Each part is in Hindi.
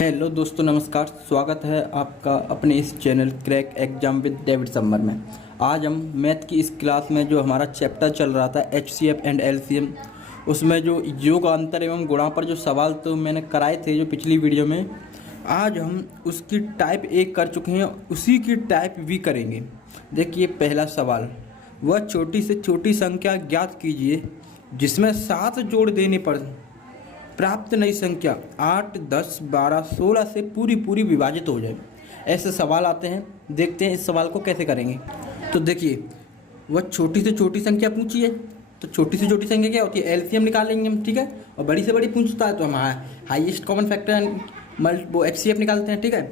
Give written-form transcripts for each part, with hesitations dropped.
हेलो दोस्तों, नमस्कार। स्वागत है आपका अपने इस channel crack exam with David summer में। आज हम मैथ की इस क्लास में जो हमारा चैप्टर चल रहा था HCF एंड LCM, उसमें जो योग अंतर एवं गुणा पर जो सवाल तो मैंने कराए थे जो पिछली वीडियो में, आज हम उसकी टाइप A कर चुके हैं, उसी की टाइप B करेंगे। देखिए पहला सवाल, वह छोटी से छोटी संख्या ज्ञात कीजिए जिसमें 7 जोड़ देने पर प्राप्त नई संख्या 8, 10, 12, 16 से पूरी पूरी विभाजित हो जाए। ऐसे सवाल आते हैं, देखते हैं इस सवाल को कैसे करेंगे। तो देखिए, वह छोटी से छोटी संख्या पूछी है, तो छोटी से छोटी संख्या क्या होती है, LCM निकालेंगे हम, ठीक है। और बड़ी से बड़ी पूछता है तो हम हाईएस्ट कॉमन फैक्टर वो HCF निकालते हैं, ठीक है।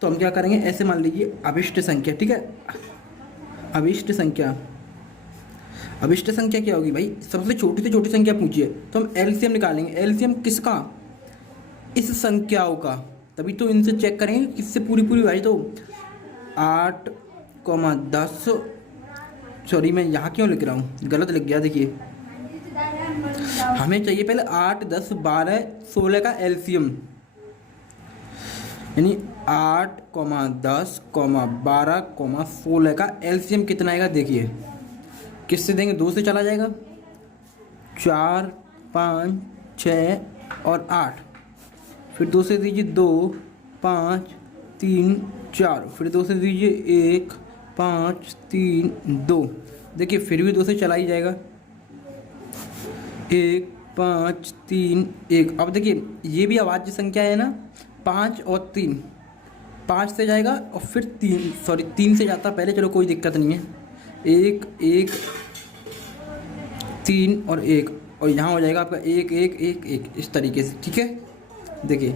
तो हम क्या करेंगे, ऐसे मान लीजिए अभिष्ट संख्या, ठीक है। अभिष्ट संख्या क्या होगी भाई, सबसे छोटी से छोटी संख्या पूछिए तो हम LCM निकालेंगे। LCM किसका, इस संख्याओं का, तभी तो इनसे चेक करेंगे किससे पूरी पूरी भाई। तो 8, 10, सॉरी मैं यहाँ क्यों लिख रहा हूँ, गलत लिख गया। देखिए हमें चाहिए पहले 8, 10, 12, 16 का LCM, यानी 8, 10, 12, 16 का LCM कितना आएगा। देखिए किससे देंगे, 2 से चला जाएगा, 4, 5, 6 और 8, फिर 2 से दीजिए 2, 5, 3, 4, फिर 2 से दीजिए 1, 5, 3, 2। देखिए फिर भी 2 से चला ही जाएगा, 1, 5, 3, 1। अब देखिए ये भी अभाज्य संख्या है ना, 5 और 3, 5 से जाएगा और फिर 3 से जाता पहले, चलो कोई दिक्कत नहीं है। 1, 1, 3 और 1, और यहाँ हो जाएगा आपका 1, 1, 1, 1, इस तरीके से, ठीक है। देखिए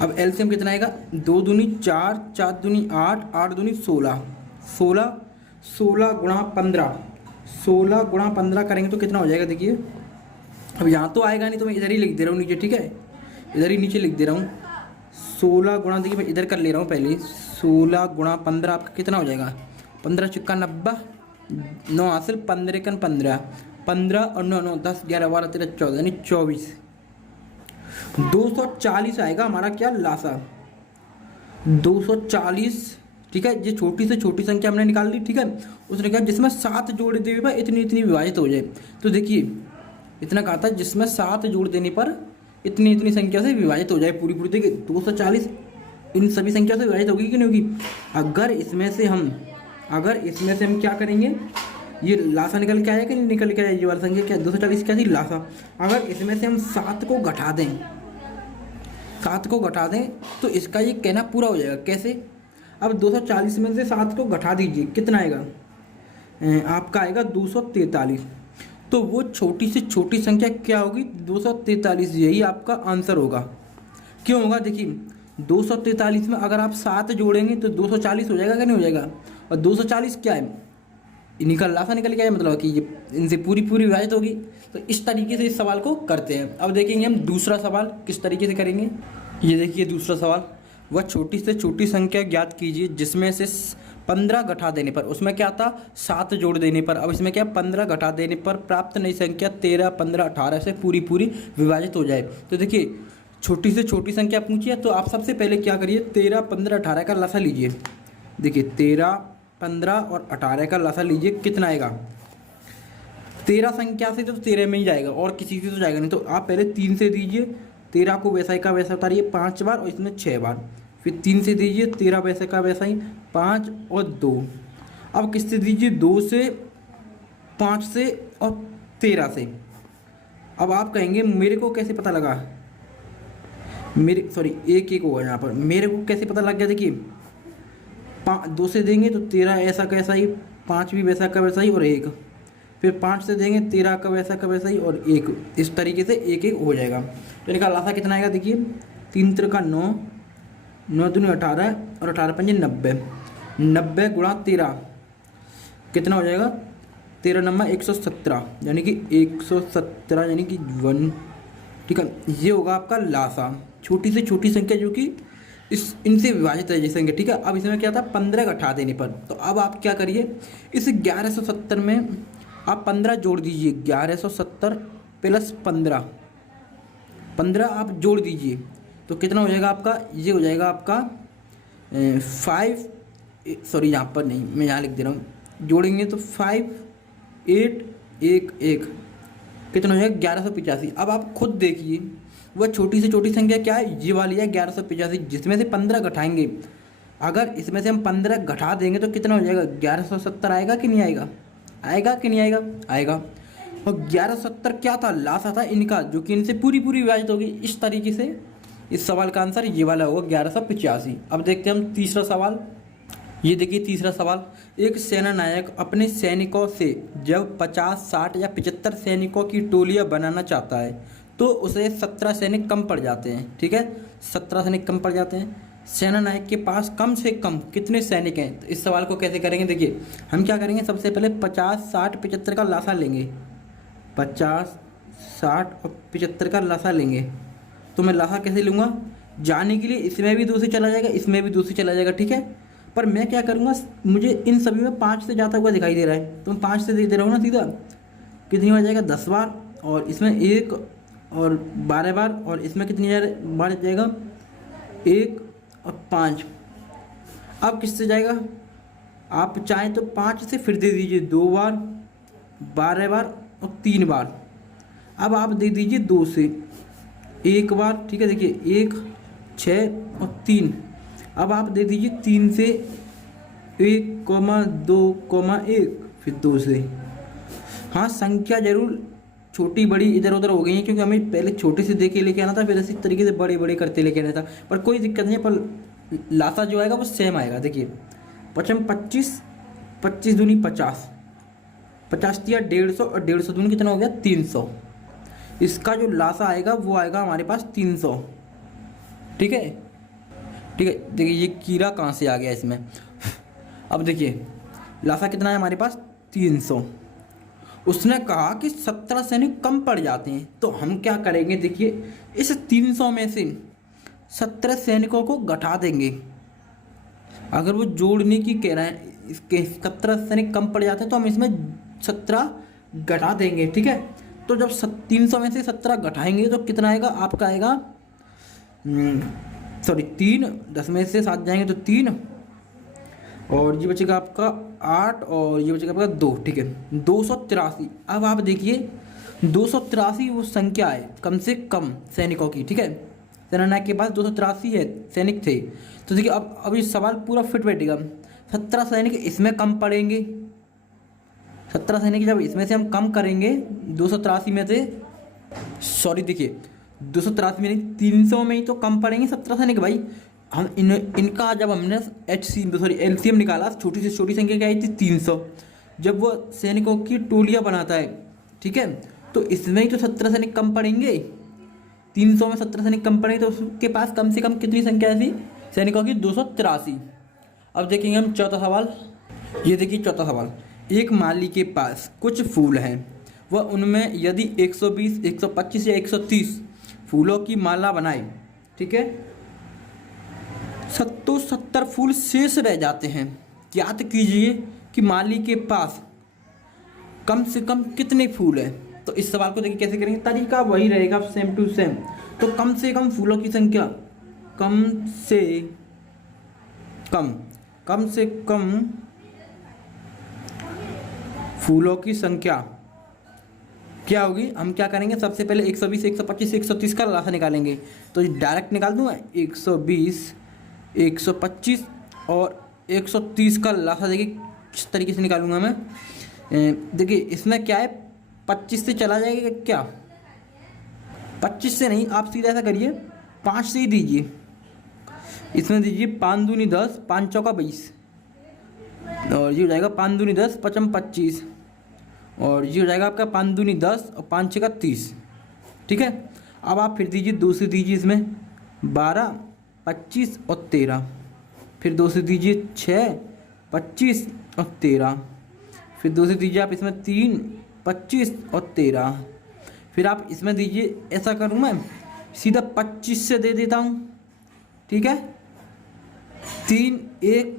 अब LCM कितना आएगा, 2 दूनी 4, 4 दूनी 8, 8 दूनी 16, 16 गुणा 15, 16 गुणा 15 करेंगे तो कितना हो जाएगा। देखिए अब यहाँ तो आएगा नहीं तो मैं इधर ही लिख दे रहा हूँ नीचे, ठीक है, इधर ही नीचे लिख दे रहा हूँ। 16 गुणा, देखिए मैं इधर कर ले रहा हूँ पहले, 16 गुणा 15 आपका कितना हो जाएगा, 15 चुक्का 90, 9 हासिल, 15 कन 15, 15 और 9, 9, 10, 11, 12, 13, 14, यानी 24। 240 आएगा हमारा क्या, लासा 240, ठीक है। ये छोटी से छोटी संख्या हमने निकाल ली, ठीक है। उसने कहा जिसमें 7 जोड़ देने पर इतनी इतनी विभाजित हो जाए। तो देखिए इतना कहा था जिसमें 7 जोड़ देने पर इतनी इतनी संख्या से विभाजित हो जाए पूरी पूरी। देखिए 240 इन सभी संख्या से विभाजित होगी कि नहीं होगी। अगर इसमें से हम क्या करेंगे, ये लासा निकल के आया कि नहीं निकल के आया, ये वाली संख्या क्या 240 क्या थी, लासा। अगर इसमें से हम 7 को घटा दें तो इसका ये कहना पूरा हो जाएगा। कैसे, अब 240 में से 7 को घटा दीजिए, कितना आएगा आपका, आएगा 243। तो वो छोटी से छोटी संख्या क्या होगी, 243, यही आपका आंसर होगा। क्यों होगा, देखिए 243 में अगर आप 7 जोड़ेंगे तो 240 हो जाएगा कि नहीं हो जाएगा। और 240 क्या है, इनका लासा निकल गया है, मतलब कि ये इनसे पूरी पूरी विभाजित होगी। तो इस तरीके से इस सवाल को करते हैं। अब देखेंगे हम दूसरा सवाल किस तरीके से करेंगे। ये देखिए दूसरा सवाल, वह छोटी से छोटी संख्या ज्ञात कीजिए जिसमें से 15 घटा देने पर, उसमें क्या था 7 जोड़ देने पर, अब इसमें क्या 15 घटा देने पर प्राप्त नई संख्या 13, 15, 18 से पूरी पूरी विभाजित हो जाए। तो देखिए छोटी से छोटी संख्या पूछी है तो आप सबसे पहले क्या करिए, 13, 15, 18 का लसा लीजिए। देखिए 13, 15 और 18 का लसा लीजिए, कितना आएगा। 13 संख्या से तो 13 में ही जाएगा और किसी से तो जाएगा नहीं। तो आप पहले 3 से दीजिए, 13 को वैसा ही का वैसा उतारिए 5 बार और इसमें 6 बार, फिर 3 से दीजिए, 13 वैसे का वैसा ही 5 और 2। अब किससे दीजिए, 2 से, 5 से और 13 से। अब आप कहेंगे मेरे को कैसे पता लगा, एक एक होगा यहाँ पर, मेरे को कैसे पता लग गया। देखिए 2 से देंगे तो 13 ऐसा का वैसा ही, 5 भी वैसा का वैसा ही और 1, फिर 5 से देंगे 13 का वैसा ही और 1, इस तरीके से एक एक हो जाएगा। तो इनका लासा कितना आएगा, देखिए 3 3 का 9, 9 दूनी 18 और 18 पंजे 90, 90 गुणा 13 कितना हो जाएगा, 13 नंबर 117, यानी कि 117 यानी कि 1, ठीक है। ये होगा आपका लासा, छोटी से छोटी संख्या जो कि इनसे विभाजित है ये संख्या, ठीक है। अब इसमें क्या था 15 घटा देने पर, तो अब आप क्या करिए, इस 1170 में आप 15 जोड़ दीजिए, 1170 प्लस 15 आप जोड़ दीजिए, तो कितना हो जाएगा आपका, ये हो जाएगा आपका 5, सॉरी यहाँ पर नहीं, मैं यहाँ लिख दे रहा हूँ, जोड़ेंगे तो 5, 8, 1, 1, कितना हो जाएगा 1185। अब आप खुद देखिए वह छोटी से छोटी संख्या क्या है, ये वाली है 1185, जिसमें से 15 घटाएंगे। अगर इसमें से हम 15 घटा देंगे तो कितना हो जाएगा 1170 आएगा कि नहीं आएगा, आएगा कि नहीं आएगा, आएगा। और 1170 क्या था, लासा था इनका, जो कि इनसे पूरी पूरी विभाजित होगी। इस तरीके से इस सवाल का आंसर ये वाला होगा 1185। अब देखते हैं हम तीसरा सवाल। ये देखिए तीसरा सवाल, एक सेना नायक अपने सैनिकों से जब 50, 60 या 75 सैनिकों की टोलियां बनाना चाहता है तो उसे 17 सैनिक कम पड़ जाते हैं। ठीक है, 17 सैनिक कम पड़ जाते हैं। सेना नायक के पास कम से कम कितने सैनिक हैं? तो इस सवाल को कैसे करेंगे, देखिए हम क्या करेंगे, सबसे पहले 50, 60, 75 का लासा लेंगे। 50, 60 और 75 का लासा लेंगे। तो मैं लासा कैसे लूँगा, जाने के लिए इसमें भी 2 से चला जाएगा, इसमें भी 2 से चला जाएगा। ठीक है, पर मैं क्या करूँगा, मुझे इन सभी में 5 से जाता हुआ दिखाई दे रहा है, तो मैं 5 से दे रहा हूँ ना सीधा। कितनी हो जाएगा 10 बार, और इसमें 1 और 12 बार, और इसमें कितनी बार जाएगा 1 और 5। अब किससे जाएगा, आप चाहें तो 5 से फिर दे दीजिए 2 बार, 12 बार और 3 बार। अब आप दे दीजिए 2 से 1 बार। ठीक है, देखिए 1, 6 और 3। अब आप दे दीजिए 3 से 1, 2, 1, फिर 2 से। हाँ, संख्या जरूर छोटी बड़ी इधर उधर हो गई है, क्योंकि हमें पहले छोटे से दे के लेके आना था, फिर इसी तरीके से बड़े बड़े करते लेके आना था। पर कोई दिक्कत नहीं है, पर लासा जो आएगा वो सेम आएगा। देखिए 55, 25, 25 दूनी 50, 50 दिया 150, और 150 दूनी कितना हो गया 300। इसका जो लासा आएगा वो आएगा हमारे पास 300। ठीक है, ठीक है, देखिए ये कीड़ा कहाँ से आ गया इसमें। अब देखिए लासा कितना है हमारे पास 300। उसने कहा कि 17 सैनिक कम पड़ जाते हैं, तो हम क्या करेंगे, देखिए इस 300 में से 17 सैनिकों को घटा देंगे। अगर वो जोड़ने की कह रहे हैं, इसके 17 सैनिक कम पड़ जाते हैं, तो हम इसमें 17 घटा देंगे। ठीक है, तो जब 300 में से 17 घटाएंगे तो कितना आएगा आपका, आएगा 3, 10 में से 7 जाएंगे तो 3, और ये बचेगा आपका 8, और ये बचेगा आपका 2। ठीक है, 283। अब आप देखिए 283 वो संख्या है कम से कम सैनिकों की। ठीक है, सेना नायक के पास 283 है सैनिक थे। तो देखिए अब ये सवाल पूरा फिट बैठेगा। 17 सैनिक इसमें कम पड़ेंगे, 17 सैनिक जब इसमें से हम कम करेंगे 283 में से, सॉरी देखिए 283 में नहीं 300 में ही तो कम पड़ेंगे 17 सैनिक भाई। हम इनका जब हमने एलसीएम निकाला, छोटी से छोटी संख्या क्या आई थी 300। जब वो सैनिकों की टोलियां बनाता है, ठीक है, तो इसमें ही तो 17 सैनिक कम पड़ेंगे। 300 में 17 सैनिक कम पड़ेंगे, तो उसके पास कम से कम कितनी संख्या थी सैनिकों की, 283। अब देखेंगे हम चौथा सवाल। ये देखिए चौथा सवाल, एक माली के पास कुछ फूल हैं, वह उनमें यदि 120, 125 या 130 फूलों की माला बनाए, ठीक है, तो 70 फूल शेष रह जाते हैं। ज्ञात कीजिए कि माली के पास कम से कम कितने फूल हैं। तो इस सवाल को देखिए कैसे करेंगे, तरीका वही रहेगा सेम टू सेम। तो कम से कम फूलों की संख्या, कम से कम फूलों की संख्या क्या होगी, हम क्या करेंगे, सबसे पहले 120, 125, 130 का लासा निकालेंगे। तो डायरेक्ट निकाल दूंगा 120, 125 और 130 का लासा। देखिए किस तरीके से निकालूंगा मैं, देखिए इसमें क्या है 25 से चला जाएगा क्या, 25 से नहीं, आप सीधा ऐसा करिए 5 से ही दीजिए। इसमें दीजिए 5 दूनी 10, 5 चौका 20, और ये हो जाएगा 5 दूनी 10, 5 25, और ये हो जाएगा आपका 5 दूनी 10 और 5 छक्का 30। ठीक है, अब आप फिर दीजिए 2 से दीजिए इसमें 12, 25 और 13, फिर 2 से दीजिए 6, 25 और 13, फिर 2 से दीजिए आप इसमें 3, 25 और 13, फिर आप इसमें दीजिए, ऐसा करूँ मैं सीधा 25 से दे देता हूँ। ठीक है, 3, 1,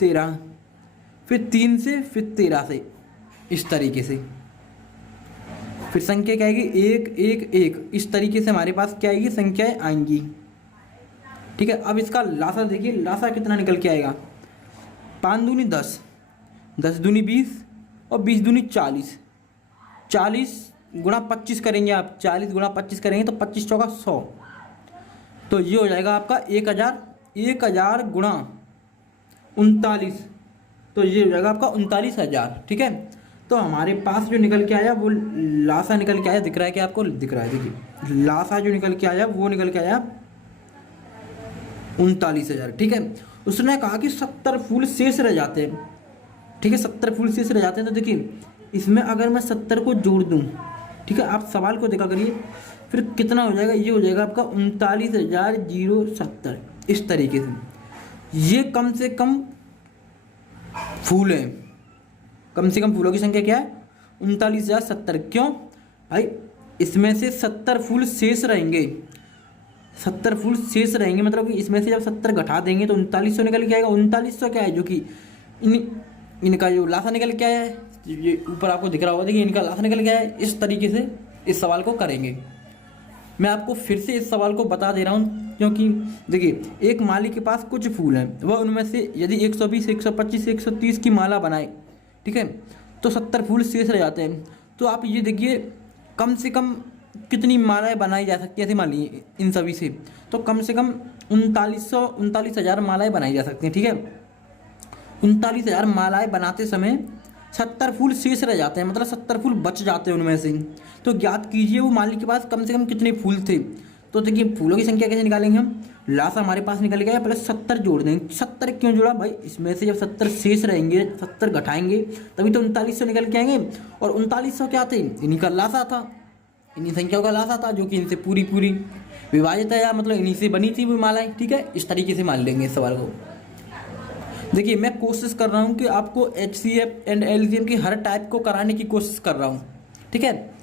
13, फिर 3 से, फिर 13 से, इस तरीके से। फिर संख्या क्या आएगी 1, 1, 1, इस तरीके से हमारे पास क्या आएगी, संख्याएं आएंगी। ठीक है। अब इसका लासा देखिए, लासा कितना निकल के आएगा, 5 दूनी 10, 10 दूनी 20 और 20 दूनी 40, 40 गुणा 25 करेंगे आप, 40 गुणा 25 करेंगे तो 25 चौका 100, तो ये हो जाएगा आपका 1000, 1000 गुणा 39, तो ये हो जाएगा आपका 39,000। ठीक है, तो हमारे पास जो निकल के आया वो लासा निकल के आया, दिख रहा है कि आपको, दिख रहा है, देखिए लासा जो निकल के आया वो निकल के आया 39,000। ठीक है, उसने कहा कि 70 फूल शेष रह जाते हैं। ठीक है, 70 फूल शेष रह जाते हैं, तो देखिए इसमें अगर मैं 70 को जोड़ दूं, ठीक है, आप सवाल को देखा करिए, फिर कितना हो जाएगा, ये हो जाएगा आपका 39,070। इस तरीके से ये कम से कम फूल हैं, कम से कम फूलों की संख्या क्या है, 39,070। क्यों भाई, इसमें से 70 फूल शेष रहेंगे, 70 फूल शेष रहेंगे, मतलब कि इसमें से जब 70 घटा देंगे तो 3900 निकल के आएगा। 3900 क्या है, जो कि इनका जो लासा निकल के आया है, ये ऊपर आपको दिख रहा होगा, देखिए इनका लासा निकल के आया है। इस तरीके से इस सवाल को करेंगे। मैं आपको फिर से इस सवाल को बता दे रहा हूँ, क्योंकि देखिए एक माली के पास कुछ फूल हैं, वह उनमें से यदि 120, 125, 130 की माला बनाए, ठीक है, तो 70 फूल शेष रह जाते हैं। तो आप ये देखिए कम से कम कितनी मालाएं बनाई जा सकती है, ऐसी मान लीजिए इन सभी से, तो कम से कम 39,000 मालाएं बनाई जा सकती हैं। ठीक है, 39,000 मालाएं बनाते समय 70 फूल शेष रह जाते हैं, मतलब 70 फूल बच जाते हैं उनमें से। तो ज्ञात कीजिए वो माली के पास कम से कम कितने फूल थे। तो देखिए फूलों की संख्या कैसे निकालेंगे हम, लासा हमारे पास निकल गया, प्लस 70 जोड़ देंगे। 70 क्यों जोड़ा भाई, इसमें से जब 70 शेष रहेंगे, 70 घटाएंगे तभी तो 3900 निकल के आएंगे। और 3900 क्या थे, इन्हीं का लासा था, इन्हीं संख्याओं का लासा था, जो कि इनसे पूरी पूरी विभाजित है, या मतलब इन्हीं से बनी थी वो मालाएं। ठीक है, इस तरीके से मान लेंगे इस सवाल को। देखिए मैं कोशिश कर रहा हूँ कि आपको HCF एंड LCM की हर टाइप को कराने की कोशिश कर रहा हूँ। ठीक है,